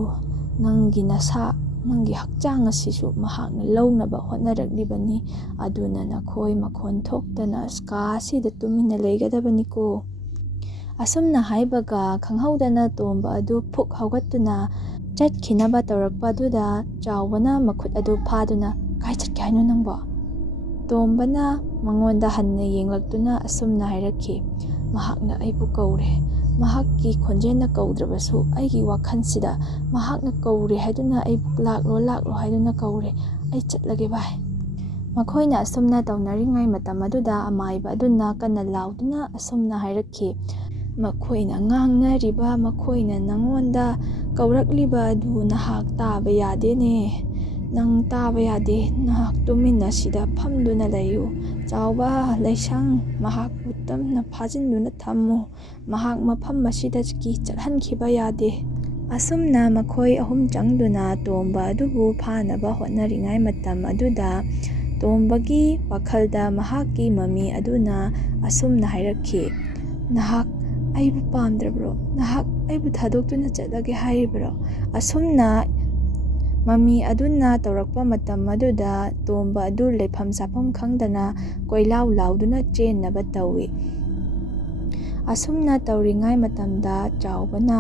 ꯅꯪꯒꯤ ꯅꯁꯥ, ꯅꯪꯒꯤ ꯍꯛꯆꯥꯡ ꯑꯁꯤꯁꯨ ꯃꯍꯥꯛꯅ ꯂꯧꯅꯕ ꯍꯣꯠꯅꯔꯛꯂꯤꯕꯅꯤ꯫ ꯑꯗꯨꯅ ꯅꯈꯣꯏ ꯃꯈꯣꯟ ꯊꯣꯛꯇꯅ ꯀꯥ ꯑꯁꯤꯗ ꯇꯨꯃꯤꯟꯅ ꯂꯩꯒꯗꯕꯅꯤꯀꯣ"꯫ ꯑꯁꯨꯝꯅ ꯍꯥꯏꯕꯒ ꯈꯪꯍꯧꯗꯅ ꯇꯣꯝꯕ ꯑꯗꯨ ꯐꯨꯛ ꯍꯧꯒꯠꯇꯨꯅ ꯆꯠꯈꯤꯅꯕ ꯇꯧꯔꯛꯄ ꯑꯗꯨꯗ ꯆꯥꯎꯕꯅ ꯃꯈꯨꯠ ꯑꯗꯨ ꯐꯥꯗꯨꯅ "ꯀꯥꯏ ꯆꯠꯀꯦ ꯍꯥꯏꯅꯣ ꯅꯪꯕꯣ?" ꯇꯣꯝꯕꯅ ꯃꯉꯣꯟꯗ ꯍꯟꯅ ꯌꯦꯡꯂꯛꯇꯨꯅ ꯑꯁꯨꯝꯅ ꯍꯥꯏꯔꯛꯈꯤ, "ꯃꯍꯥꯛꯅ ꯑꯩꯕꯨ ꯀꯧꯔꯦ. ꯃꯍꯥꯛꯀꯤ ꯈꯣꯟꯖꯦꯜꯅ ꯀꯧꯗ꯭ꯔꯕꯁꯨ ꯑꯩꯒꯤ ꯋꯥꯈꯜꯁꯤꯗ ꯃꯍꯥꯛꯅ ꯀꯧꯔꯦ ꯍꯥꯏꯗꯨꯅ ꯑꯩꯕꯨ ꯂꯥꯛꯂꯣ ꯂꯥꯛꯂꯣ ꯍꯥꯏꯗꯨꯅ ꯀꯧꯔꯦ. ꯑꯩ ꯆꯠꯂꯒꯦ ꯚꯥꯏ." ꯃꯈꯣꯏꯅ ꯑꯁꯨꯝꯅ ꯇꯧꯅꯔꯤꯉꯩ ꯃꯇꯝ ꯑꯗꯨꯗ ꯑꯃꯥꯏꯕ ꯑꯗꯨꯅ ꯀꯟꯅ ꯂꯥꯎꯗꯨꯅ ꯑꯁꯨꯝꯅ ꯍꯥꯏꯔꯛꯈꯤ, "ꯃꯈꯣꯏꯅ ꯉꯥꯡꯅꯔꯤꯕ, ꯃꯈꯣꯏꯅ ꯅꯪꯉꯣꯟꯗ ꯀꯧꯔꯛꯂꯤꯕ ꯑꯗꯨ ꯅꯍꯥꯛ తాꯕ ꯌꯥꯗꯦꯅꯦ. ꯅꯪ ꯇꯥꯕ ꯌꯥꯗꯦ. ꯅꯍꯥꯛ ꯇꯨꯃꯤꯟꯅ ꯁꯤꯗ ꯐꯝꯗꯨꯅ ꯂꯩꯌꯨ. ꯆꯥꯎꯕ, ꯂꯩꯁꯪ, ꯃꯍꯥꯛꯄꯨ ꯇꯞꯅ ꯐꯥꯖꯤꯟꯗꯨꯅ ꯊꯝꯃꯨ. ꯃꯍꯥꯛ ꯃꯐꯝ ꯑꯁꯤꯗꯒꯤ ꯆꯠꯍꯟꯈꯤꯕ ꯌꯥꯗꯦ." ꯑꯁꯨꯝꯅ ꯃꯈꯣꯏ ꯑꯍꯨꯝ ꯆꯪꯗꯨꯅ ꯇꯣꯝꯕ ꯑꯗꯨꯕꯨ ꯐꯥꯅꯕ ꯍꯣꯠꯅꯔꯤꯉꯩ ꯃꯇꯝ ꯑꯗꯨꯗ ꯇꯣꯝꯕꯒꯤ ꯋꯥꯈꯜꯗ ꯃꯍꯥꯛꯀꯤ ꯃꯃꯤ ꯑꯗꯨꯅ ꯑꯁꯨꯝꯅ ꯍꯥꯏꯔꯛꯈꯤ, "ꯅꯍꯥꯛ ꯑꯩꯕꯨ ꯄꯥꯝꯗ꯭ꯔꯕ꯭ꯔꯣ? ꯅꯍꯥꯛ ꯑꯩꯕꯨ ꯊꯥꯗꯣꯛꯇꯨꯅ ꯆꯠꯂꯒꯦ ꯍꯥꯏꯔꯤꯕ꯭ꯔꯣ?" ꯑꯁꯨꯝꯅ ꯃꯃꯤ ꯑꯗꯨꯅ ꯇꯧꯔꯛꯄ ꯃꯇꯝ ꯑꯗꯨꯗ ꯇꯣꯝꯕ ꯑꯗꯨ ꯂꯩꯐꯝ ꯆꯥꯐꯝ ꯈꯪꯗꯅ ꯀꯣꯏꯂꯥꯎ ꯂꯥꯎꯗꯨꯅ ꯆꯦꯟꯅꯕ ꯇꯧꯏ꯫ ꯑꯁꯨꯝꯅ ꯇꯧꯔꯤꯉꯩ ꯃꯇꯝꯗ ꯆꯥꯎꯕꯅ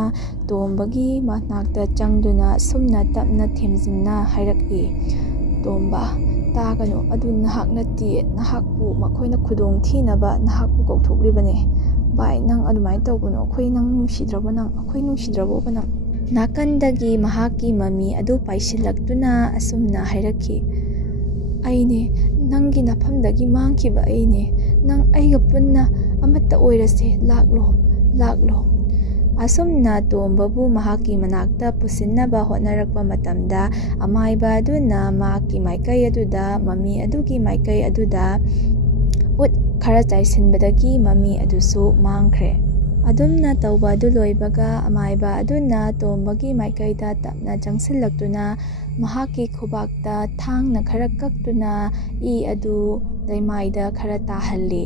ꯇꯣꯝꯕꯒꯤ ꯃꯅꯥꯛꯇ ꯆꯪꯗꯨꯅ ꯑꯁꯨꯝꯅ ꯇꯞꯅ ꯊꯦꯝꯖꯤꯟꯅ ꯍꯥꯏꯔꯛꯏ, "ꯇꯣꯝꯕ, ꯇꯥꯒꯅꯨ. ꯑꯗꯨ ꯅꯍꯥꯛ ꯅꯠꯇꯤꯌꯦ. ꯅꯍꯥꯛꯄꯨ ꯃꯈꯣꯏꯅ ꯈꯨꯗꯣꯡ ꯊꯤꯅꯕ ꯅꯍꯥꯛꯄꯨ ꯀꯧꯊꯣꯛꯂꯤꯕꯅꯦ. ꯚꯥꯏ, ꯅꯪ ꯑꯗꯨꯃꯥꯏꯅ ꯇꯧꯒꯅꯨ. ꯑꯩꯈꯣꯏ ꯅꯨꯡꯁꯤꯗ꯭ꯔꯕꯣ ꯅꯪ?" ꯅꯥꯀꯟꯗꯒꯤ ꯃꯍꯥꯛꯀꯤ ꯃꯃꯤ ꯑꯗꯨ ꯄꯥꯏꯁꯤꯜꯂꯛꯇꯨꯅ ꯑꯁꯨꯝꯅ ꯍꯥꯏꯔꯛꯈꯤ, "ꯑꯩꯅꯦ, ꯅꯪꯒꯤ ꯅꯐꯝꯗꯒꯤ ꯃꯥꯡꯈꯤꯕ ꯑꯩꯅꯦ. ꯅꯪ ꯑꯩꯒ ꯄꯨꯟꯅ ꯑꯃꯠꯇ ꯑꯣꯏꯔꯁꯦ. ꯂꯥꯛꯂꯣ, ꯂꯥꯛꯂꯣ." ꯑꯁꯨꯝꯅ ꯇꯣꯝꯕꯕꯨ ꯃꯍꯥꯛꯀꯤ ꯃꯅꯥꯛꯇ ꯄꯨꯁꯤꯟꯅꯕ ꯍꯣꯠꯅꯔꯛꯄ ꯃꯇꯝꯗ ꯑꯃꯥꯏꯕ ꯑꯗꯨꯅ ꯃꯍꯥꯛꯀꯤ ꯃꯥꯏꯀꯩ ꯑꯗꯨꯗ, ꯃꯃꯤ ꯑꯗꯨꯒꯤ ꯃꯥꯏꯀꯩ ꯑꯗꯨꯗ ꯎꯠ ꯈꯔ ꯆꯥꯏꯁꯤꯟꯕꯗꯒꯤ ꯃꯃꯤ ꯑꯗꯨꯁꯨ ꯃꯥꯡꯈ꯭ꯔꯦ꯫ ꯑꯗꯨꯝꯅ ꯇꯧꯕ ꯑꯗꯨ ꯂꯣꯏꯕꯒ ꯑꯃꯥꯏꯕ ꯑꯗꯨꯅ ꯇꯣꯝꯕꯒꯤ ꯃꯥꯏꯀꯩꯗ ꯇꯞꯅ ꯆꯪꯁꯤꯜꯂꯛꯇꯨꯅ ꯃꯍꯥꯛꯀꯤ ꯈꯨꯕꯥꯛꯇ ꯊꯥꯡꯅ ꯈꯔ ꯀꯛꯇꯨꯅ ꯏ ꯑꯗꯨ ꯂꯩꯃꯥꯏꯗ ꯈꯔ ꯇꯥꯍꯜꯂꯤ꯫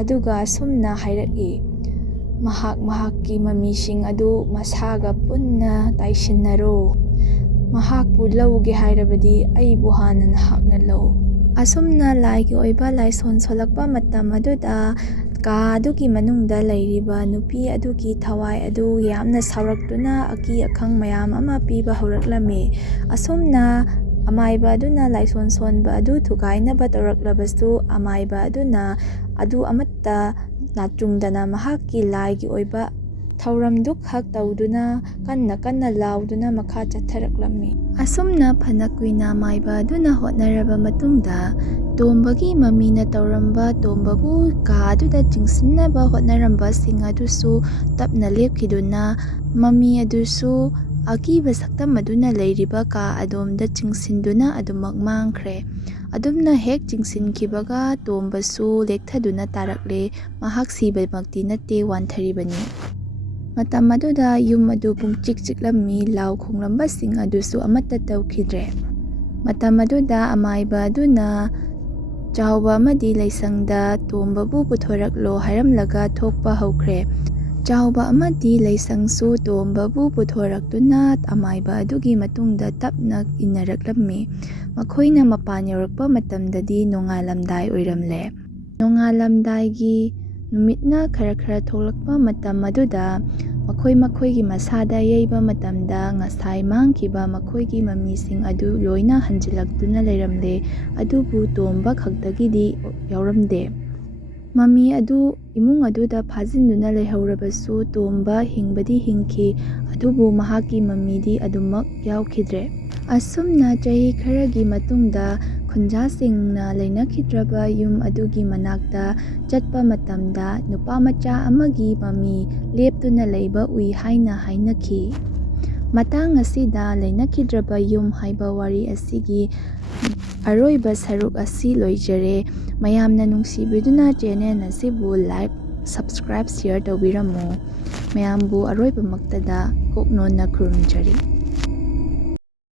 ꯑꯗꯨꯒ ꯑꯁꯨꯝꯅ ꯍꯥꯏꯔꯛꯏ, "ꯃꯍꯥꯛꯀꯤ ꯃꯃꯤꯁꯤꯡ ꯑꯗꯨ ꯃꯁꯥꯒ ꯄꯨꯟꯅ ꯇꯥꯏꯁꯤꯟꯅꯔꯣ. ꯃꯍꯥꯛꯄꯨ ꯂꯧꯒꯦ ꯍꯥꯏꯔꯕꯗꯤ ꯑꯩꯕꯨ ꯍꯥꯟꯅ ꯅꯍꯥꯛꯅ ꯂꯧ." ꯑꯁꯨꯝꯅ ꯂꯥꯏꯒꯤ ꯑꯣꯏꯕ ꯂꯥꯏꯁꯣꯟ ꯁꯣꯜꯂꯛꯄ ꯃꯇꯝ ꯑꯗꯨꯗ ꯀꯥ ꯑꯗꯨꯒꯤ ꯃꯅꯨꯡꯗ ꯂꯩꯔꯤꯕ ꯅꯨꯄꯤ ꯑꯗꯨꯒꯤ ꯊꯋꯥꯏ ꯑꯗꯨ ꯌꯥꯝꯅ ꯁꯥꯎꯔꯛꯇꯨꯅ ꯑꯀꯤ ꯑꯈꯪ ꯃꯌꯥꯝ ꯑꯃ ꯄꯤꯕ ꯍꯧꯔꯛꯂꯝꯃꯤ꯫ ꯑꯁꯨꯝꯅ ꯑꯃꯥꯏꯕ ꯑꯗꯨꯅ ꯂꯥꯏꯁꯣꯟ ꯁꯣꯟꯕ ꯑꯗꯨ ꯊꯨꯒꯥꯏꯅꯕ ꯇꯧꯔꯛꯂꯕꯁꯨ ꯑꯃꯥꯏꯕ ꯑꯗꯨꯅ ꯑꯗꯨ ꯑꯃꯠꯇ ꯅꯥꯆꯨꯡꯗꯅ ꯃꯍꯥꯛꯀꯤ ꯂꯥꯏꯒꯤ ꯑꯣꯏꯕ ꯊꯧꯔꯝꯗꯨꯈꯛ ꯇꯧꯗꯨꯅ ꯀꯟꯅ ꯂꯥꯎꯗꯨꯅ ꯃꯈꯥ ꯆꯠꯊꯔꯛꯂꯝꯃꯤ꯫ ꯑꯁꯨꯝꯅ ꯐꯅ ꯀꯨꯏꯅ ꯑꯃꯥꯏꯕ ꯑꯗꯨꯅ ꯍꯣꯠꯅꯔꯕ ꯃꯇꯨꯡꯗ ꯇꯣꯝꯕꯒꯤ ꯃꯃꯤꯅ ꯇꯧꯔꯝꯕ, ꯇꯣꯝꯕꯕꯨ ꯀꯥ ꯑꯗꯨꯗ ꯆꯤꯡꯁꯤꯟꯅꯕ ꯍꯣꯠꯅꯔꯝꯕꯁꯤꯡ ꯑꯗꯨꯁꯨ ꯇꯞꯅ ꯂꯦꯞꯈꯤꯗꯨꯅ ꯃꯃꯤ ꯑꯗꯨꯁꯨ ꯑꯀꯤꯕ ꯁꯛꯇꯝ ꯑꯗꯨꯅ ꯂꯩꯔꯤꯕ ꯀꯥ ꯑꯗꯣꯝꯗ ꯆꯤꯡꯁꯤꯟꯗꯨꯅ ꯑꯗꯨꯃꯛ ꯃꯥꯡꯈ꯭ꯔꯦ꯫ ꯑꯗꯨꯝꯅ ꯍꯦꯛ ꯆꯤꯡꯁꯤꯟꯈꯤꯕꯒ ꯇꯣꯝꯕꯁꯨ ꯂꯦꯛꯊꯗꯨꯅ ꯇꯥꯔꯛꯂꯦ꯫ ꯃꯍꯥꯛ ꯁꯤꯕꯃꯛꯇꯤ ꯅꯠꯇꯦ, ꯋꯥꯟꯊꯔꯤꯕꯅꯤ꯫ ꯃꯇꯝ ꯑꯗꯨꯗ ꯌꯨꯝ ꯑꯗꯨ ꯄꯨꯡꯆꯤꯛ ꯆꯤꯛꯂꯝꯃꯤ꯫ ಲಾꯎ ꯈꯣꯡꯂꯝꯕꯁꯤꯡ ꯑꯗꯨꯁꯨ ꯑꯃꯠꯇ ꯇꯧꯈꯤꯗ꯭ꯔꯦ꯫ ꯃꯇꯝ ꯑꯗꯨꯗ ꯑꯃꯥꯏꯕ ꯑꯗꯨꯅ ꯆꯥꯎꯕ ꯑꯃꯗꯤ ꯂꯩꯁꯪꯗ ꯇꯣꯝꯕꯕꯨ ꯄꯨꯊꯣꯔꯛꯂꯣ ꯍꯥꯏꯔꯝꯂꯒ ꯊꯣꯛꯄ ꯍꯧꯈ꯭ꯔꯦ꯫ ꯆꯥꯎꯕ ꯑꯃꯗꯤ ꯂꯩꯁꯪꯁꯨ ꯇꯣꯝꯕꯕꯨ ꯄꯨꯊꯣꯔꯛꯇꯨꯅ ꯑꯃꯥꯏꯕ ꯑꯗꯨꯒꯤ ꯃꯇꯨꯡꯗ ꯇꯞꯅ ꯏꯟꯅꯔꯛꯂꯝꯃꯤ꯫ ꯃꯈꯣꯏꯅ ꯃꯄꯥꯟ ꯌꯧꯔꯛꯄ ꯃꯇꯝꯗꯗꯤ ꯅꯣꯡꯉꯥꯜꯂꯝꯗꯥꯏ ꯑꯣꯏꯔꯝꯂꯦ꯫ ꯅꯣꯡꯉꯥꯜꯂꯝꯗꯥꯏꯒꯤ ꯅꯨꯃꯤꯠꯅ ꯈꯔ ꯊꯣꯛꯂꯛꯄ ꯃꯇꯝ ꯑꯗꯨꯗ ꯃꯈꯣꯏꯒꯤ ꯃꯁꯥꯗ ꯌꯩꯕ ꯃꯇꯝꯗ ꯉꯁꯥꯏ ꯃꯥꯡꯈꯤꯕ ꯃꯈꯣꯏꯒꯤ ꯃꯃꯤꯁꯤꯡ ꯑꯗꯨ ꯂꯣꯏꯅ ꯍꯟꯖꯤꯜꯂꯛꯇꯨꯅ ꯂꯩꯔꯝꯂꯦ꯫ ꯑꯗꯨꯕꯨ ꯇꯣꯝꯕ ꯈꯛꯇꯒꯤꯗꯤ ꯌꯥꯎꯔꯝꯗꯦ꯫ ꯃꯃꯤ ꯑꯗꯨ ꯏꯃꯨꯡ ꯑꯗꯨꯗ ꯐꯥꯖꯤꯟꯗꯨꯅ ꯂꯩꯍꯧꯔꯕꯁꯨ ꯇꯣꯝꯕ ꯍꯤꯡꯕꯗꯤ ꯍꯤꯡꯈꯤ, ꯑꯗꯨꯕꯨ ꯃꯍꯥꯛꯀꯤ ꯃꯃꯤꯗꯤ ꯑꯗꯨꯃꯛ ꯌꯥꯎꯈꯤꯗ꯭ꯔꯦ꯫ ꯑꯁꯨꯝꯅ ꯆꯍꯤ ꯈꯔꯒꯤ ꯃꯇꯨꯡꯗ ꯈꯨꯟꯖꯥꯁꯤꯡꯅ ꯂꯩꯅꯈꯤꯗ꯭ꯔꯕ ꯌꯨꯝ ꯑꯗꯨꯒꯤ ꯃꯅꯥꯛꯇ ꯆꯠꯄ ꯃꯇꯝꯗ ꯅꯨꯄꯥꯃꯆꯥ ꯑꯃꯒꯤ ꯃꯃꯤ ꯂꯦꯞꯇꯨꯅ ꯂꯩꯕ ꯎꯏ ꯍꯥꯏꯅ ꯍꯥꯏꯅꯈꯤ꯫ ꯃꯇꯥꯡ ꯑꯁꯤꯗ ꯂꯩꯅꯈꯤꯗ꯭ꯔꯕ ꯌꯨꯝ ꯍꯥꯏꯕ ꯋꯥꯔꯤ ꯑꯁꯤꯒꯤ ꯑꯔꯣꯏꯕ ꯁꯔꯨꯛ ꯑꯁꯤ ꯂꯣꯏꯖꯔꯦ꯫ ꯃꯌꯥꯝꯅ ꯅꯨꯡꯁꯤꯕꯤꯗꯨꯅ ꯆꯦꯅꯦꯜ ꯑꯁꯤꯕꯨ ꯂꯥꯏꯛ, ꯁꯕꯁꯀ꯭ꯔꯥꯏꯕ, ꯁꯦꯌꯔ ꯇꯧꯕꯤꯔꯝꯃꯨ꯫ ꯃꯌꯥꯝꯕꯨ ꯑꯔꯣꯏꯕꯃꯛꯇꯗ ꯏꯀꯣꯛꯅꯣꯟꯅ ꯈꯨꯔꯨꯝꯖꯔꯤ꯫